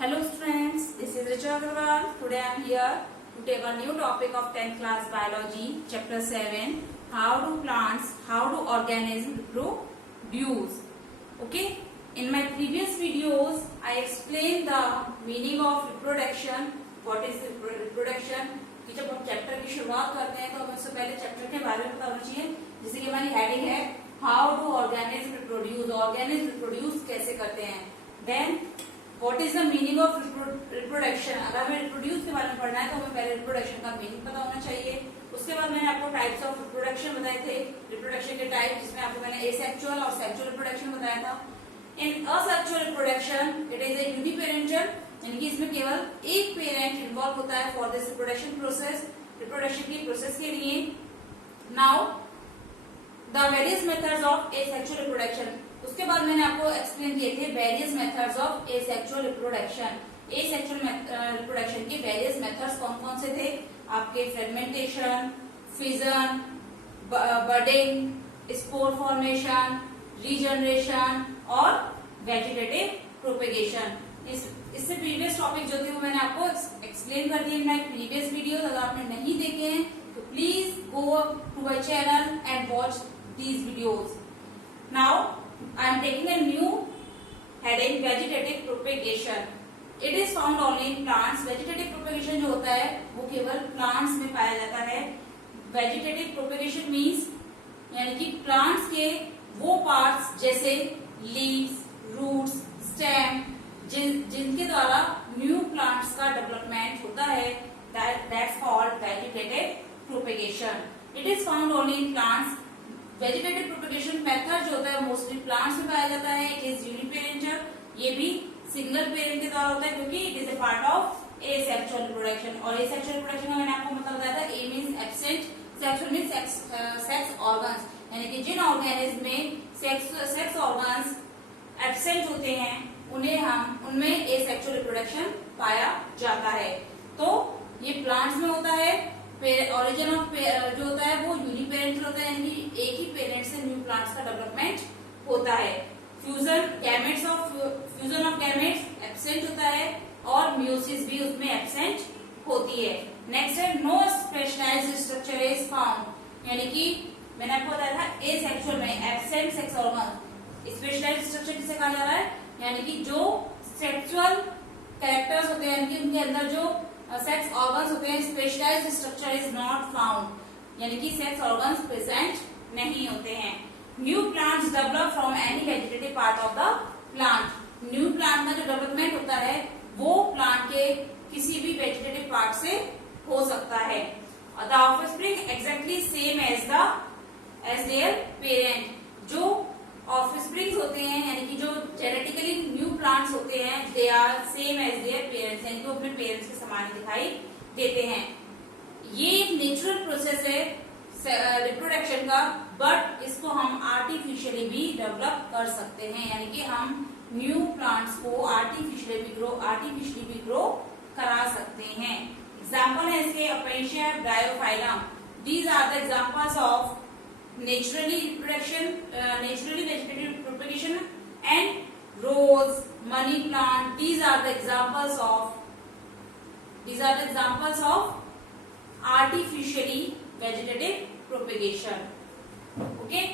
Hello students, this is Richa Agarwal. Today I am here to take a new topic of 10th class biology, chapter 7, how do plants, how do organisms reproduce. Okay, in my previous videos I explained the meaning of reproduction, what is reproduction. कि जब हम chapter की शुरुआत करते हैं तो हमें उससे पहले चैप्टर के बारे में पता होना चाहिए, जैसे कि हमारी हेडिंग है how do organism reproduce, organism reproduce कैसे करते हैं. Then what is the meaning of reproduction. अगर हमें रिप्रोड्यूस के बारे में पढ़ना है तो हमें पहले रिप्रोडक्शन का मीनिंग पता होना चाहिए. उसके बाद मैंने आपको टाइप्स ऑफ रिप्रोडक्शन बताए थे, रिप्रोडक्शन के टाइप, जिसमें आपको मैंने एसेक्सुअल और सेक्सुअल रिप्रोडक्शन बताया था. In asexual reproduction it is a uniparental, यानी कि इसमें केवल एक पेरेंट इन्वॉल्व होता है for this reproduction process, reproduction की प्रोसेस के लिए. Now the various methods of asexual reproduction. उसके बाद मैंने आपको एक्सप्लेन किए थे various methods of asexual reproduction. Asexual reproduction के वेरियस मेथड्स कौन कौन से थे आपके? Fragmentation, fission, budding, spore formation, regeneration और वेजिटेटिव प्रोपेगेशन. इससे प्रीवियस टॉपिक जो थे वो मैंने आपको एक्सप्लेन कर दिए इन प्रीवियस वीडियोस. अगर आपने नहीं देखे हैं तो please go to my channel and watch these videos. Now I am taking a new heading, vegetative propagation. It is found only in plants. Vegetative propagation जो होता है वो केवल plants में पाया जाता है. Vegetative propagation means यानी कि plants के वो parts जैसे leaves, roots, stem जिनके द्वारा new plants का development होता है, that's called vegetative propagation. It is found only in plants. Vegetative propagation method जो होता है मोस्टली प्लांट्स में पाया जाता है. इट इज यूनिपेरेंटल, ये भी सिंगल पेरेंट के द्वारा होता है क्योंकि it is a part of asexual reproduction. और एसेक्सुअल रिप्रोडक्शन का मैंने आपको मतलब बताया था. A means absent, sexual means sex organs, यानी कि जिन ऑर्गेनिज्म में सेक्स ऑर्गन्स एब्सेंट होते हैं उनमें एसेक्सुअल रिप्रोडक्शन पाया जाता है. तो ये प्लांट्स में होता है. ओरिजिन ऑफ जो होता है वो यूनिपेरेंटल होता है, यानी कि एक ही पेरेंट से न्यू प्लांट्स का डेवलपमेंट होता है. फ्यूजन ऑफ गैमेट्स एब्सेंट होता है और म्यूसिस भी उसमें एब्सेंट होती है. नेक्स्ट है no specialised structure is found, यानी कि मैंने आपको बताया था एसेक्सुअल में absent sex organ. Specialised structure किसे कहा जा रहा है? यानी कि जो सेक्सुअल कैरेक्टर्स होते हैं, यानी कि उनके अंदर जो सेक्स ऑर्गन्स होते हैं, specialised structure is not found, यानी कि सेक्स ऑर्गन्स प्रेजेंट नहीं होते हैं. New plants develop from any vegetative part of the plant. New plant का जो डेवलपमेंट होता है वो प्लांट के किसी भी वेजिटेटिव पार्ट से हो सकता है. The offspring exactly same as their parent. जो ऑफस्प्रिंग्स होते हैं यानी कि जो जेनेटिकली न्यू प्लांट्स होते हैं, they are same as their parents, यानी कि वो अपने पेरेंट्स के समान दिखाई देते हैं. ये एक नेचुरल प्रोसेस है रिप्रोडक्शन का, बट इसको हम आर्टिफिशियली भी डेवलप कर सकते हैं, यानी कि हम न्यू प्लांट्स को आर्टिफिशियली भी ग्रो करा सकते हैं. एग्जाम्पल है इसके अपेशिया bryophyllum. These are the examples of naturally vegetative propagation, and rose, money plant, these are the examples of artificially vegetative propagation. Okay,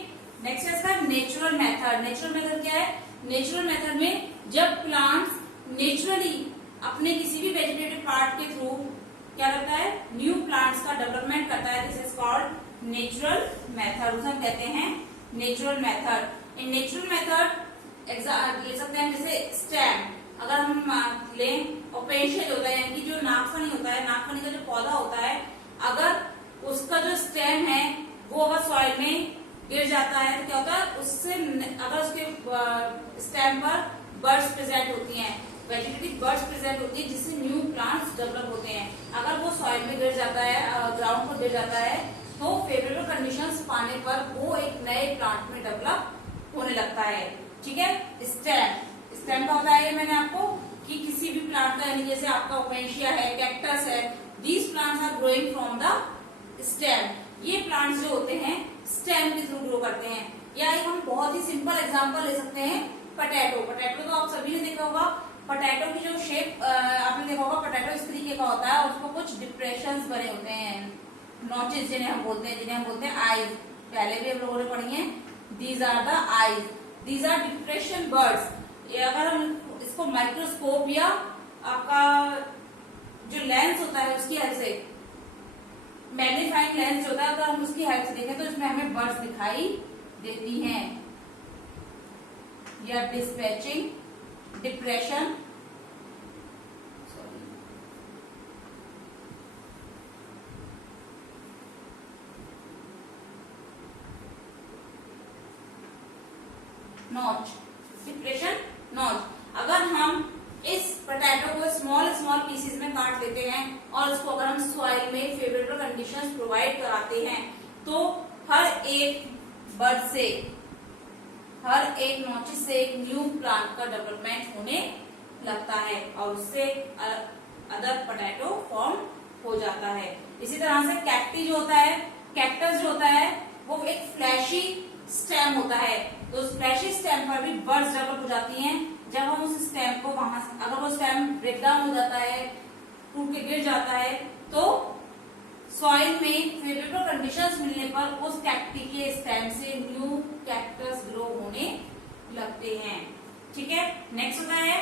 next है इसका नेचुरल मेथड. नेचुरल मेथड क्या है? नेचुरल मेथड में जब प्लांट्स नेचुरली अपने किसी भी vegetative part के थ्रू क्या करता है, न्यू प्लांट्स का डेवलपमेंट करता है. This is called natural method. उसे हम कहते हैं natural method. In natural method ले सकते हैं जैसे स्टेम. अगर हम लें ओपेशिया होता है, यानी कि जो नागफनी होता है, नागफनी का जो पौधा होता है, अगर उसका जो स्टेम है वो अगर सॉइल में गिर जाता है तो क्या होता है, उससे अगर उसके स्टेम पर बर्ड्स प्रेजेंट होती हैं, वेजिटेटिव बर्ड्स प्रेजेंट होती है, जिससे न्यू प्लांट्स डेवलप होते हैं. अगर वो सॉइल में गिर जाता है, ग्राउंड पर गिर जाता है, तो फेवरेबल कंडीशंस पाने पर वो एक नए प्लांट में डेवलप होने लगता है. ठीक है. स्टेम का बताया है मैंने आपको कि किसी भी प्लांट का, यानी जैसे आपका ओपेशिया है, कैक्टस है, these plants are growing from the stem. ये प्लांट्स जो होते हैं स्टेम के थ्रू ग्रो करते हैं. या एक हम बहुत ही सिंपल एग्जांपल ले सकते हैं पोटैटो. पोटैटो तो आप सभी ने देखा होगा. पोटैटो की जो शेप आपने देखा होगा, पोटैटो इस तरीके का होता है और उसको कुछ डिप्रेशंस बने होते हैं, नॉचेस जिन्हें हम बोलते हैं आईज। पहले भी हम लोगों ने पढ़ी है। These are the eyes, these are depression buds. अगर हम इसको माइक्रोस्कोप या आपका जो लेंस होता है उसकी हेल्प से, मैग्नीफाइंग लेंस होता है, अगर हम उसकी हेल्प से देखें तो इसमें हमें बर्ड्स दिखाई देती हैं। या dispatching, depression, notch, depression, notch. अगर हम इस पोटैटो को स्मॉल स्मॉल पीसेस में काट लेते हैं और उसको अगर हम सॉइल में फेवरेबल कंडीशंस प्रोवाइड कराते हैं तो हर एक बर्ड से, हर एक नॉचेस से एक न्यू प्लांट का डेवलपमेंट होने लगता है और उससे अदर पोटैटो फॉर्म हो जाता है। इसी तरह से कैक्टी जो होता है, कैक्टस जो होता है, वो एक फ्लैशी स्टेम होता है, तो उस फ्लैशी स्टेम पर भी बर्ड्स डेवलप हो जाती हैं। जब हम उस स्टेम को वहां से, अगर वो स्टेम ब्रेक डाउन हो जाता है, टूट के गिर जाता है, तो सॉइल में फेवरेबल कंडीशंस मिलने पर उस कैक्टी के स्टेम से न्यू कैक्टस ग्रो होने लगते हैं। ठीक है। नेक्स्ट होता है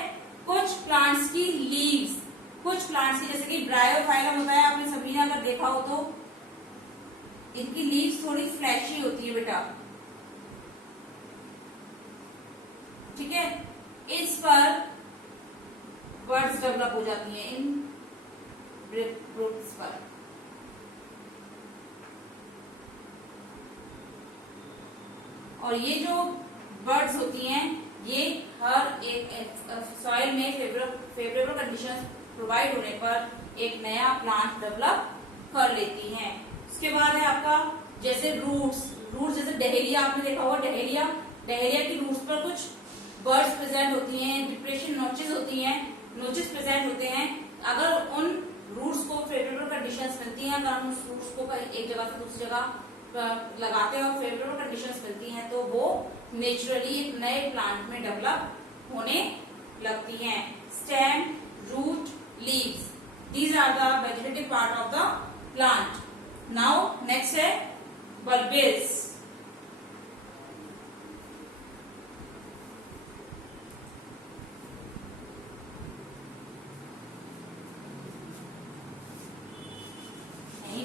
कुछ प्लांट्स की लीव्स। कुछ प्लांट्स की, जैसे कि ब्रायोफाइलम होता है, आपने सभी ने अगर देखा हो तो इनकी लीव्स थोड़ी फ्लैशी होती है बेटा। ठीक है। इस पर बर्ड्स डेवलप हो जाती हैं, इन रूट्स पर। और ये जो बर्ड्स होती हैं, ये हर एक सॉइल में फेवरेबल कंडीशंस प्रोवाइड होने पर एक नया प्लांट डेवलप कर लेती हैं। उसके बाद है आपका जैसे रूट्स जैसे डहेलिया, आपने देखा होगा डहेलिया की रूट्स पर कुछ बर्ड्स प्रेजेंट होती हैं, डिप्रेशन नोचेस होती हैं, नोचेस प्रेजेंट होते हैं। अगर उन रूट्स को फेवरेबल कंडीशंस मिलती हैं, अगर हम उस रूट्स को एक जगह से दूसरी जगह लगाते हैं और फेवरेबल कंडीशंस मिलती हैं, तो वो नेचुरली एक नए प्लांट में डेवलप होने लगती हैं। Stem, root, leaves, these are the vegetative part of the plant. Now next है बल्बेज।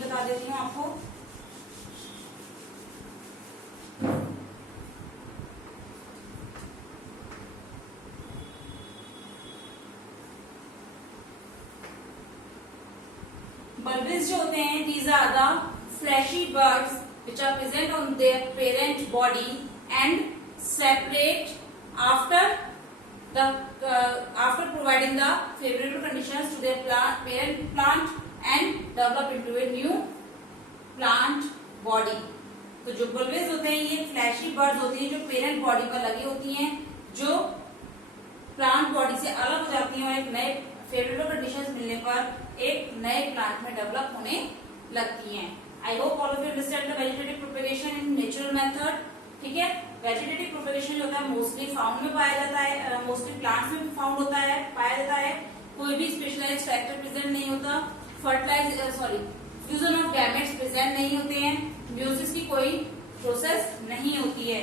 बता देती हूँ आपको। बल्बिस जो होते हैं, these are the fleshy birds which are present on their parent body and separate after providing the favorable conditions to their parent plant and develop into a new plant body। तो जो बल्बिस होते हैं, ये फ्लैशी बर्ड्स होती हैं जो parent body पर लगी होती हैं, जो प्लांट बॉडी से अलग हो जाती हैं और एक नए फेवरेबल कंडीशंस मिलने पर एक नए प्लांट में डेवलप होने लगती हैं। I hope all of you understand the vegetative propagation in natural method. ठीक है। वेजिटेटिव प्रोपेगेशन जो होता है मोस्टली फाउंड में पाया जाता है, मोस्टली प्लांट्स में फाउंड होता है, पाया जाता है। कोई भी स्पेशलाइज्ड फैक्टर प्रेजेंट नहीं होता। फ्यूजन ऑफ गैमेट्स प्रेजेंट नहीं होते हैं। म्यूसिस की कोई प्रोसेस नहीं होती है।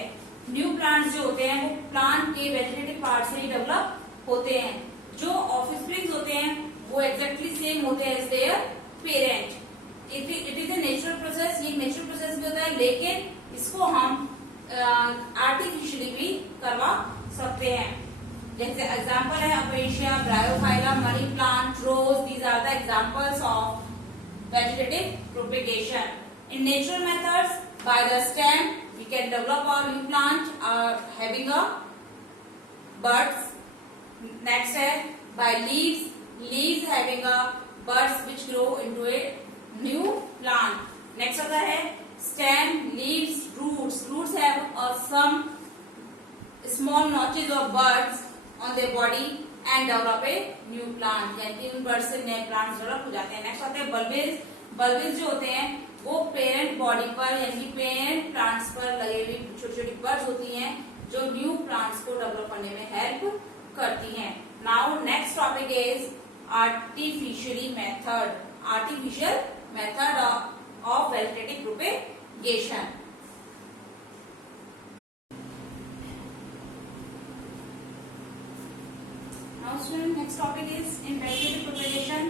न्यू प्लांट्स जो होते हैं वो प्लांट के वेजिटेटिव पार्ट से ही डेवलप होते हैं। जो ऑफस्प्रिंग्स होते हैं वो एग्जैक्टली सेम होते हैं as their parent. It is a natural process. ये नेचुरल प्रोसेस भी होता है, लेकिन इसको हम आर्टिफिशियली भी करवा सकते हैं। जैसे एग्जाम्पल है अपेशिया, bryophyllum, money plant, rose, these are the examples of vegetative propagation. In natural methods, by the stem, we can develop our new plant having a buds. Next है by leaves having a buds which grow into a new plant. Next होता है stem, leaves, roots. Roots have some small notches of buds on their body and develop a new plant. यानी उन bird से नए plants develop हो जाते हैं। Next आते हैं बल्बिस। बल्बिस जो होते हैं वो पेरेंट बॉडी पर यानी पेरेंट प्लांट्स पर लगे हुए छोटी छोटी बर्ड्स होती हैं जो न्यू प्लांट्स को डेवलप करने में हेल्प करती हैं। Now next topic is artificial method of vegetative propagation. Now student, next topic is in vegetative propagation,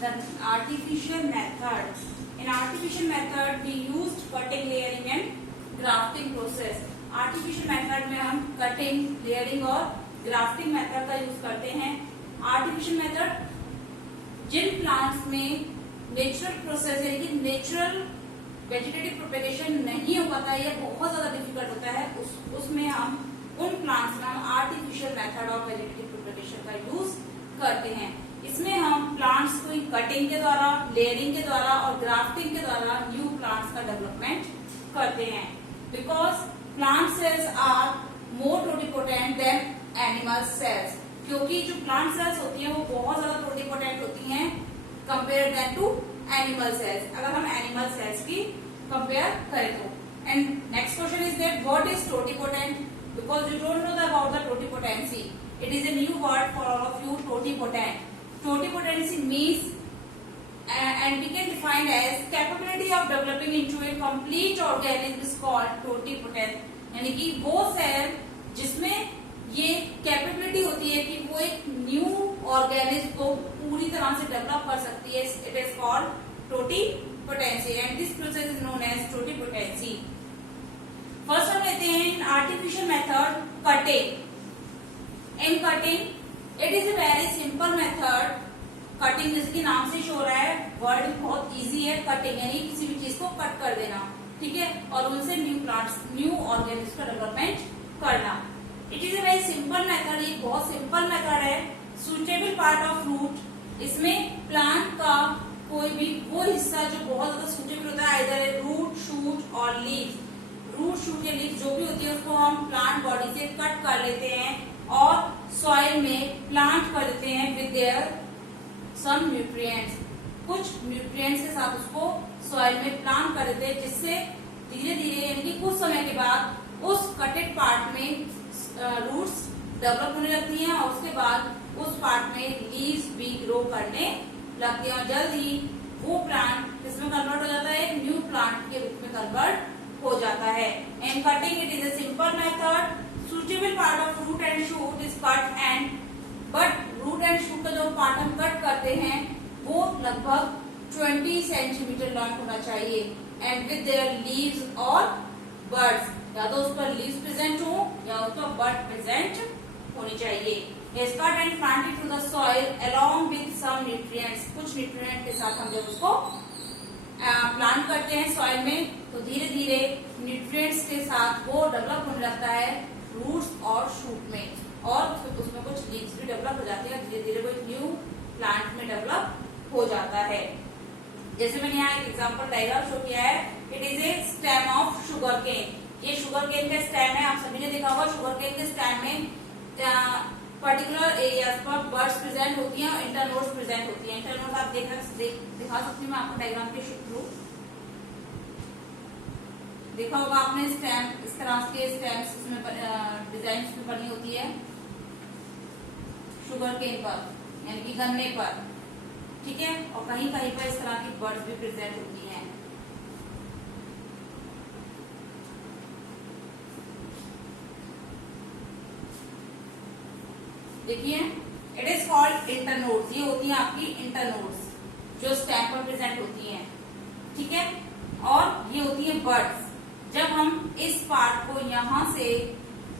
the artificial method. In artificial method we used cutting, layering and grafting process. artificial method में हम cutting, layering और grafting method का use करते हैं. artificial method जिन plants में natural process यानी कि natural vegetative propagation नहीं हो पाता है या बहुत ज्यादा डिफिकल्ट होता है, उसमें हम उन प्लांट्स में हम artificial method of vegetative propagation का यूज करते हैं. इसमें हम प्लांट्स को कटिंग के द्वारा, लेयरिंग के द्वारा और ग्राफ्टिंग के द्वारा न्यू प्लांट्स का डेवलपमेंट करते हैं. Because plant cells are more totipotent than animal cells. क्योंकि जो प्लांट सेल्स होती हैं वो बहुत ज्यादा टोटिपोटेंट होती हैं compare than to animal cells, अगर हम एनिमल सेल्स की कंपेयर करें तो. And next question is that what is totipotent, because you don't know about the totipotency. It is a new word for all of you. Totipotent, totipotency means and we can define as capability of developing into a complete organism is called totipotent. यानी कि वो cell जिसमें ये capability होती है कि वो एक न्यू ऑर्गेनिज्म को पूरी तरह से डेवलप कर सकती है. It is called totipotency and this process is known as totipotency. First हम लेते हैं artificial method cutting. In cutting it is a very simple method. Cutting जैसे कि नाम से शो हो रहा है, वर्ड बहुत इजी है. कटिंग यानी किसी भी चीज को कट कर देना, ठीक है, और उनसे न्यू प्लांट्स, न्यू ऑर्गेनिज्म का डेवलपमेंट करना. It is a very simple method. ये बहुत सिंपल मेथड है. सुटेबल पार्ट ऑफ रूट, इसमें प्लांट का कोई भी वो हिस्सा जो बहुत ज्यादा सुटेबल होता है, आइदर रूट, शूट और लीव्स. रूट, शूट या लीव्स जो भी होती है उसको हम प्लांट बॉडी से कट कर लेते हैं और सॉइल में प्लांट कर देते हैं विद देयर सम न्यूट्रिएंट्स. कुछ न्यूट्रिएंट्स के साथ उसको सॉइल में प्लांट कर देते हैं, जिससे धीरे धीरे यानी कि कुछ समय के बाद उस कटेड पार्ट में रूट्स डेवलप होने लगती हैं और उसके बाद उस पार्ट में लीव्स भी ग्रो करने लगती हैं और जल्द ही वो प्लांट किसमें कन्वर्ट हो जाता है, न्यू प्लांट के रूप में कन्वर्ट हो जाता है. And cutting it is a simple method. Suitable part of root and shoot is cut and but root and shoot का जो पार्ट हम कट करते हैं वो लगभग 20 सेंटीमीटर लॉन्ग होना चाहिए. एंड विद देयर लीव्स और बर्ड्स, या तो उस पर लीव्स प्रेजेंट हो या उस पर बर्ड प्रेजेंट होनी चाहिए. Is cut and planted to the soil along with some nutrients. कुछ न्यूट्रिएंट के साथ हम जब उसको प्लांट करते हैं सॉइल में तो धीरे धीरे न्यूट्रिएंट्स के साथ वो डेवलप होने लगता है रूट्स और शूट में, और उसमें कुछ लीव्स भी डेवलप हो जाती है. धीरे धीरे वो न्यू प्लांट में डेवलप हो जाता है. जैसे मैंने यहाँ एक एग्जांपल डायग्राम शो किया है. It is a stem of sugar cane. ये शुगर केन का स्टेम है. आप सभी ने देखा होगा शुगर केन के स्टेम में पर्टिकुलर एरियाज पर बर्ड्स प्रेजेंट होती हैं और इंटरनोड्स प्रेजेंट होती हैं. इंटरनोड्स आप दिखा सकती हूँ मैं आपको डायग्राम के थ्रू. देखा होगा आपने स्टेम, इस तरह के स्टेम्स इसमें डिजाइन में बनी होती है शुगर केन पर यानी कि गन्ने पर, ठीक है, और कहीं कहीं पर इस तरह की बर्ड्स भी प्रेजेंट होती हैं. देखिए इट इज कॉल्ड इंटरनोड्स. ये होती हैं आपकी इंटरनोड्स जो स्टेम पर प्रेजेंट होती हैं, ठीक है, और ये होती है बर्ड्स. जब हम इस पार्ट को यहाँ से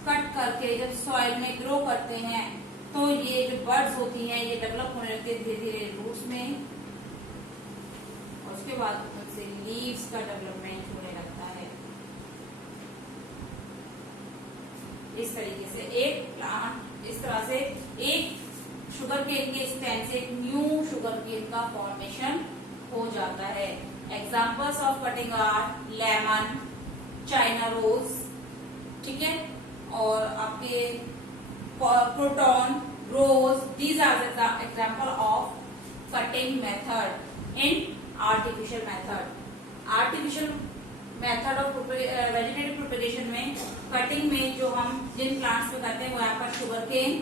कट करके जब सॉइल में ग्रो करते हैं तो ये जो बर्ड्स होती हैं ये डेवलप होने लगती है धीरे धीरे रूट्स में, और उसके बाद उनसे लीव्स का डेवलपमेंट होने लगता है. इस तरीके से एक प्लांट, इस तरह से एक शुगर केन के स्टेम से एक न्यू शुगर केन का फॉर्मेशन हो जाता है. Examples of cutting are lemon, China rose, ठीक है, और आपके croton, rose. These are the example of cutting method in artificial method. Artificial method of vegetative propagation में कटिंग में जो हम जिन प्लांट्स में करते हैं वो यहाँ पर शुगर केन,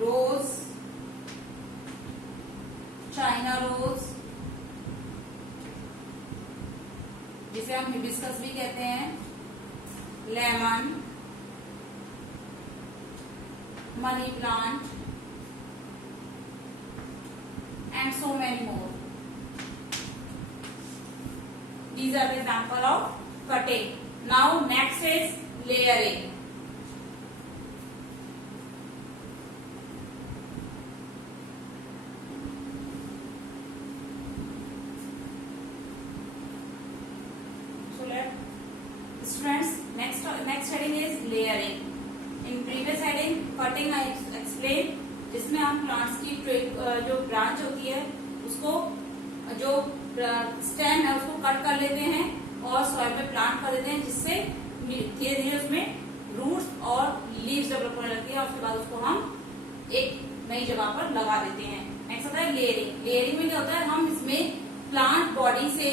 रोज, चाइना रोज, जिसे हम हिबिस्कस भी कहते हैं, lemon, money plant and so many more. These are the example of cutting. Now next is layering. Students, next heading is layering. In previous heading cutting I explained, जिसमें हम plants की जो branch होती है उसको, जो स्टेम है उसको कट कर लेते हैं और सॉइल में प्लांट कर देते हैं, जिससे धीरे धीरे उसमें रूट्स और लीव्स डेवलप होने लगती है और उसके बाद उसको हम एक नई जगह पर लगा देते हैं. नेक्स्ट होता है लेयरिंग. लेयरिंग में क्या होता है, हम इसमें प्लांट बॉडी से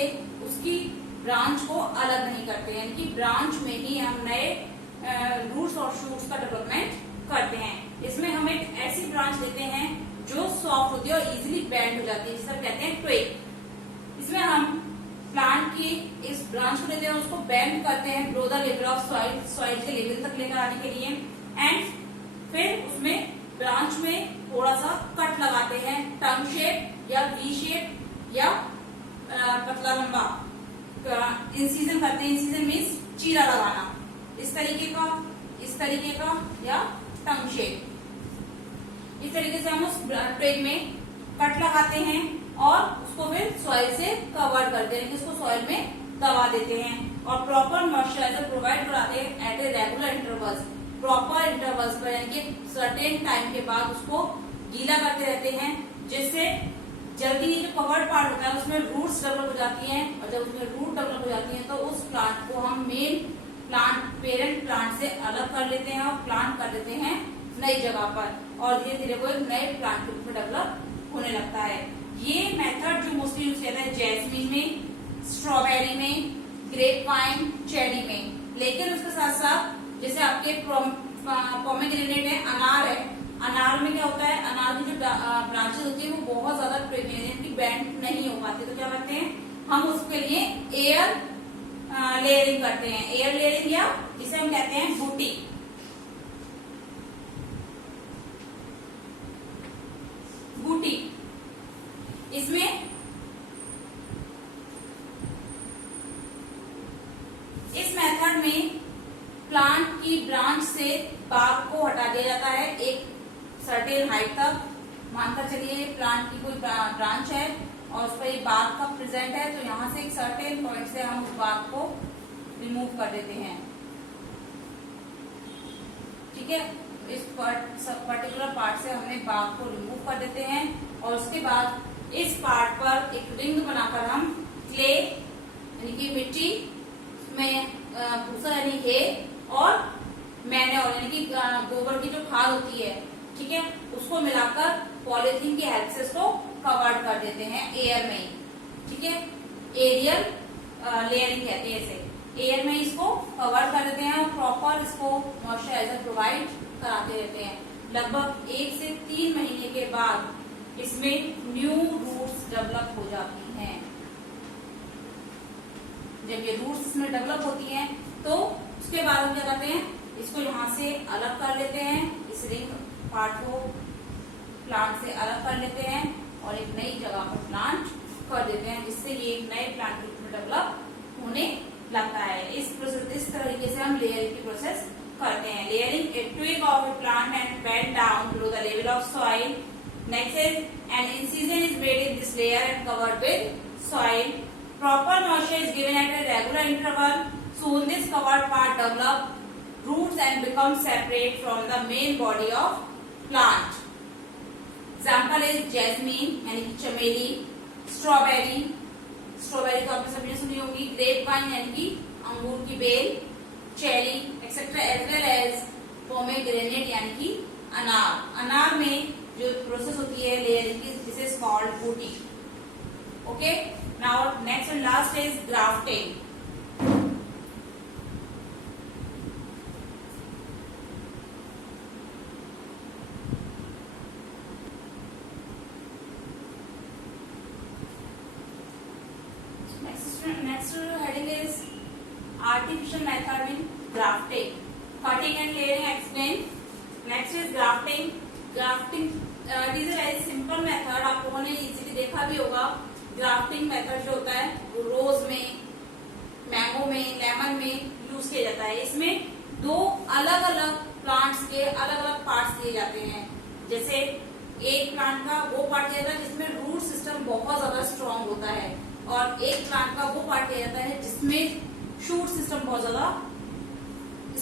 उसकी ब्रांच को अलग नहीं करते, यानी कि ब्रांच में ही हम नए रूट्स और शूट्स का डेवलपमेंट करते हैं. इसमें हम एक ऐसी ब्रांच लेते हैं जो सॉफ्ट होती है और इजीली बेंड हो जाती है, जिसे कहते हैं ट्विग. इसमें हम प्लांट की इस ब्रांच को लेते हैं, उसको बेंड करते हैं below the level of soil, soil के लेवल तक लेकर आने के लिए, एंड फिर उसमें ब्रांच में थोड़ा सा कट लगाते हैं, टंग शेप या वी शेप या पतला लंबा इंसिजन करते हैं. इंसिजन मीन्स चीरा लगाना, इस तरीके का या टंग शेप. इस तरीके से हम उस ट्विग में कट लगाते हैं और उसको फिर सॉइल से कवर करते हैं, इसको सॉइल में दबा देते हैं और प्रॉपर मॉइस्चराइजर प्रोवाइड कराते हैं at a regular intervals, proper intervals पर, यानी कि सर्टेन टाइम के बाद उसको गीला करते रहते हैं, जिससे जल्दी जो कवर्ड पार्ट होता है उसमें रूट्स डेवलप हो जाती हैं, और जब उसमें रूट डेवलप हो जाती हैं तो उस प्लांट को हम मेन प्लांट, पेरेंट प्लांट से अलग कर लेते हैं और प्लांट कर देते हैं नई जगह पर, और धीरे धीरे वो एक नए प्लांट के रूप में डेवलप होने लगता है. ये मेथड जो मोस्टली यूज किया जाता है जैस्मीन में, स्ट्रॉबेरी में, ग्रेप वाइन, चेरी में. लेकिन उसके साथ साथ जैसे आपके पोमेग्रेनेट है, अनार है, अनार में क्या होता है, अनार की जो ब्रांचेस होती है वो बहुत ज्यादा बेंड नहीं हो पाती, तो क्या करते हैं हम उसके लिए एयर लेयरिंग करते हैं. एयर लेयरिंग या जिसे हम कहते हैं बूटी. बूटी इसमें इस मेथड में प्लांट की ब्रांच से बाग को हटा दिया जाता है एक सर्टेन हाइट तक. मानकर चलिए प्लांट की कोई ब्रांच है और उस पर ये बाग का प्रेजेंट है, तो यहाँ से एक सर्टेन पॉइंट से हम उस बाग को रिमूव कर देते हैं. ठीक है, इस पर्टिकुलर पार्ट से हमने बाग को रिमूव कर देते हैं और उसके बाद इस पार्ट पर एक रिंग बनाकर हम क्ले यानी कि मिट्टी में भूसा यानी हे और मैन्योर यानी कि गोबर की जो खाद होती है, ठीक है, उसको मिलाकर पॉलीथीन की हेल्प से इसको कवर्ड कर देते हैं एयर में ही. ठीक है, एरियल लेयरिंग कहते हैं इसे. एयर में इसको कवर कर देते हैं और प्रॉपर इसको मॉइस्चराइजर प्रोवाइड कराते रहते हैं. लगभग 1 से 3 महीने के बाद इसमें न्यू रूट्स डेवलप हो जाती हैं. जब ये रूट्स इसमें डेवलप होती हैं तो उसके बाद हम क्या करते हैं, इसको यहाँ से अलग कर लेते हैं, इस रिंग पार्ट को प्लांट से अलग कर लेते हैं और एक नई जगह पर प्लांट कर देते हैं, जिससे ये एक नए प्लांट के रूप में डेवलप होने लगता है. इस तरीके से हम लेयरिंग की प्रोसेस करते हैं. Layering a twig of a plant and bend down below the level of soil. Next is an incision is made in this layer and covered with soil. Proper moisture is given at a regular interval. Soon this covered part develop roots and become separate from the main body of plant. Example is jasmine यानी कि चमेली, strawberry, strawberry तो आपने सभी सुनी होगी, grep wine यानी कि अंगूर की बेल, cherry etcetera, as well as pomegranate यानी कि अनार. अनार में जो प्रोसेस होती है लेयरिंग की, दिस इज कॉल्ड बूटी. Okay, now next and last is grafting. Next heading is artificial method in grafting. Cutting and layering explain. Next is grafting. Grafting it is a very simple method. आप लोगों ने easily देखा भी होगा. Grafting method जो होता है वो रोज में, मैंगो में, लेमन में यूज किया जाता है. इसमें दो अलग अलग प्लांट्स के अलग अलग पार्ट्स दिए जाते हैं. जैसे एक प्लांट का वो पार्ट दिया जाता है जिसमें रूट सिस्टम बहुत ज्यादा स्ट्रांग होता है, और एक प्लांट का वो पार्ट दिया जाता है जिसमें शूट सिस्टम बहुत ज्यादा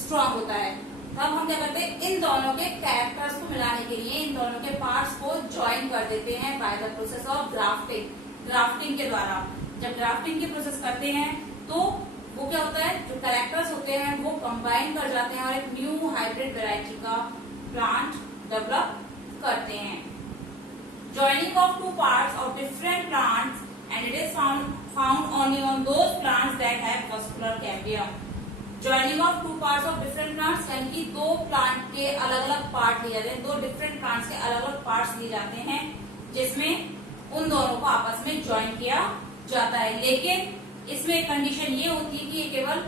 स्ट्रांग होता है. तब हम क्या करते हैं, इन दोनों के कैरेक्टर्स को मिलाने के लिए इन दोनों के पार्ट्स को ज्वाइन कर देते हैं by the process of grafting. Grafting के द्वारा जब ग्राफ्टिंग की प्रोसेस करते हैं तो वो क्या होता है, जो कैरेक्टर्स होते हैं वो कंबाइन कर जाते हैं और एक न्यू हाइब्रिड वेराइटी का प्लांट डेवलप करते हैं. Joining of two parts of different plants and it is found only on those plants that have vascular cambium. Joining of two parts of different plants यानी कि दो plant के अलग अलग part लिए जाते हैं, दो डिफरेंट प्लांट्स के अलग अलग पार्ट्स लिए जाते हैं जिसमें उन दोनों को आपस में ज्वाइन किया जाता है. लेकिन इसमें एक कंडीशन ये होती है कि ये केवल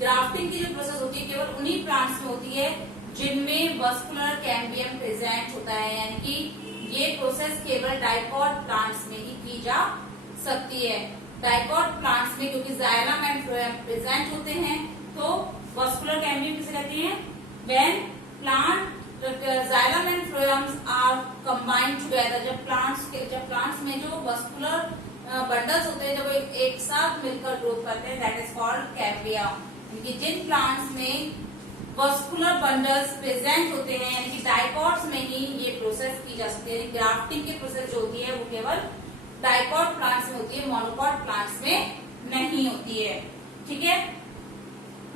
ग्राफ्टिंग की जो प्रोसेस होती है केवल उन्हीं प्लांट्स में होती है जिनमें वस्कुलर कैम्बियम प्रेजेंट होता है. यानी कि ये प्रोसेस केवल डाइकॉट प्लांट्स में ही की जा सकती है. डाइकॉट प्लांट्स में क्योंकि जाइलम एंड फ्लोएम प्रेजेंट होते हैं तो वस्कुलर कैम्बियम किसे कहते हैं, when plant xylem and phloems are combined together. जब प्लांट्स में जो वस्कुलर बंडल्स होते हैं जब एक साथ मिलकर ग्रोथ करते हैं दैट इज कॉल्ड कैम्बियम. जिन प्लांट्स में वस्कुलर बंडल्स प्रेजेंट होते हैं यानी कि डाइकॉट्स में ही ये प्रोसेस की जा सकती है. ग्राफ्टिंग की प्रोसेस जो होती है वो केवल डाइकॉट प्लांट्स में होती है, मोनोकॉट प्लांट्स में नहीं होती है. ठीक है.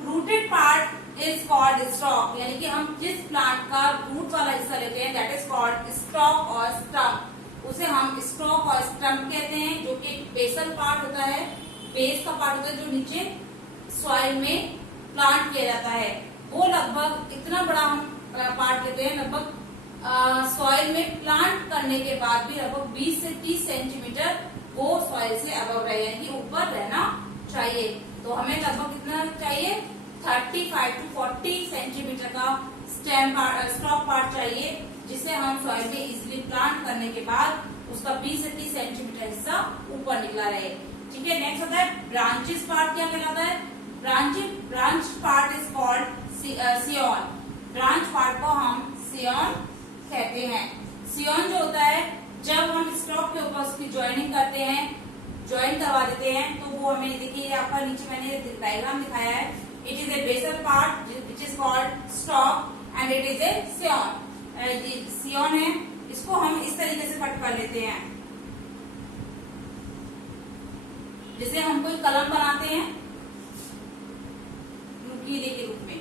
Rooted part is called stock. यानी कि हम जिस प्लांट का रूट वाला हिस्सा लेते हैं दैट इज कॉल्ड स्टॉक और स्टम्प. उसे हम स्टॉक और स्टम्प कहते हैं, जो कि बेसल पार्ट होता है, बेस का पार्ट होता है जो नीचे सॉइल में प्लांट किया जाता है. वो लगभग इतना बड़ा हम पार्ट लेते हैं, लगभग सॉइल में प्लांट करने के बाद भी लगभग 20 से 30 सेंटीमीटर वो सॉइल से अबव रहे यानी कि ऊपर रहना चाहिए. तो हमें लगभग कितना चाहिए, 35 to 40 सेंटीमीटर का स्टॉक पार्ट चाहिए जिससे हम सॉइल में इजिली प्लांट करने के बाद उसका 20 से 30 सेंटीमीटर हिस्सा ऊपर निकला रहे. ठीक है. नेक्स्ट होता है ब्रांचेस पार्ट. क्या कहलाता है, branch part is called scion. Branch part को हम सियोन कहते हैं. सियोन जो होता है जब हम स्टॉक के ऊपर उसकी ज्वाइनिंग करते हैं, ज्वाइन करवा देते हैं तो वो हमें देखिए आपका नीचे मैंने डायग्राम दिखाया है. It is a basal part which is called stock and it is a scion. Scion है, इसको हम इस तरीके से कट कर लेते हैं जैसे हम कोई कलम बनाते हैं नुकीले के रूप में.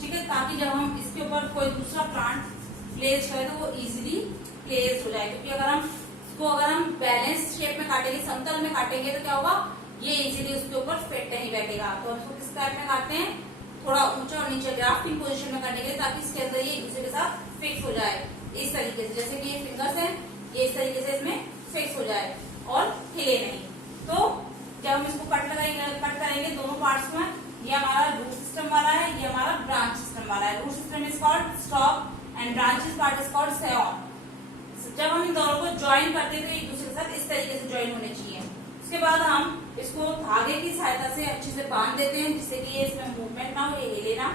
ठीक है. ताकि जब हम इसके ऊपर कोई दूसरा प्लांट प्लेस करें तो वो इजीली प्लेस हो जाए. क्योंकि अगर हम बैलेंस शेप में काटेंगे, समतल में काटेंगे तो क्या होगा, ये इजीली उसके ऊपर फिट नहीं बैठेगा. तो हम इसको किस टाइप में काटते हैं, थोड़ा ऊंचा और नीचे ग्राफ्टिंग पोजीशन में करने के लिए, ताकि इसके अंदर ये एक दूसरे के साथ फिक्स हो जाए इस तरीके से. जैसे कि ये फिंगर्स है, ये इस तरीके से इसमें फिक्स हो जाए और हिले नहीं. तो जब हम इसको कट करेंगे दोनों पार्ट्स में, ये हमारा रूट सिस्टम वाला है, ये हमारा ब्रांच सिस्टम वाला है. Root system is called stock and branches part is called scion. जब हम इन दोनों को ज्वाइन करते हैं तो एक दूसरे के साथ इस तरीके से ज्वाइन होने चाहिए. उसके बाद हम इसको धागे की सहायता से अच्छे से बांध देते हैं जिससे कि ये इसमें मूवमेंट ना हो, ये हिले ना.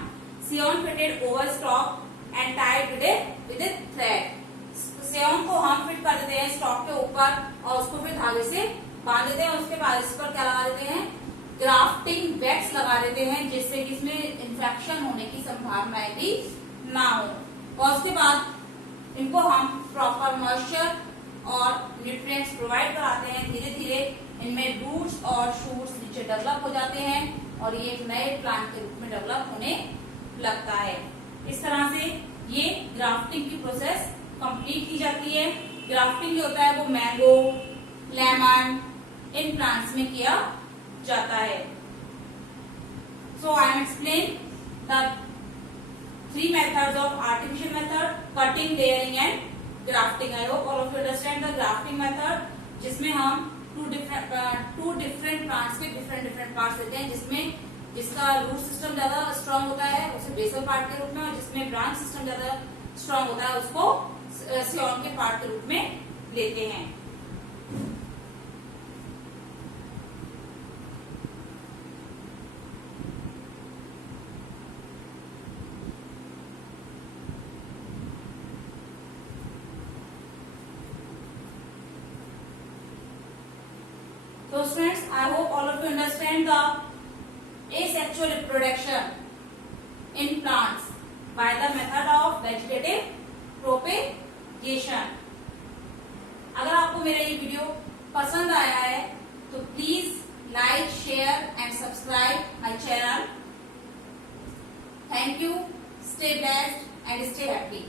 Scion fitted over stock and tied with a thread. Scion को हम फिट कर देते हैं स्टॉक के ऊपर और उसको फिर धागे से बांध देते हैं. उसके बाद इस पर क्या लगा देते हैं, ग्राफ्टिंग वैक्स लगा देते हैं जिससे कि इसमें इन्फेक्शन होने की संभावनाएं भी ना हो. और उसके बाद इनको हम प्रॉपर मॉइस्चर और न्यूट्रिएंट्स प्रोवाइड कराते हैं. धीरे धीरे इनमें रूट्स और शूट्स नीचे डेवलप हो जाते हैं और ये एक नए प्लांट के रूप में डेवलप होने लगता है. इस तरह से ये ग्राफ्टिंग की प्रोसेस कंप्लीट की जाती है. ग्राफ्टिंग जो होता है वो मैंगो, लेमन इन प्लांट्स में किया जाता है. So I am explain the 3 methods of artificial method, cutting, layering and grafting. I hope all of you understand the grafting method, जिसमें हम टू डिफरेंट प्लांट्स के डिफरेंट पार्ट्स होते हैं, जिसमें जिसका रूट सिस्टम ज्यादा स्ट्रांग होता है उसे बेसल पार्ट के रूप में, और जिसमें ब्रांच सिस्टम ज्यादा स्ट्रांग होता है उसको सियोन के पार्ट के रूप में लेते हैं। So students, I hope all of you understand the asexual reproduction in plants by the method of vegetative propagation. अगर आपको मेरा ये वीडियो पसंद आया है तो please like, share and subscribe my channel. Thank you. Stay blessed and stay happy.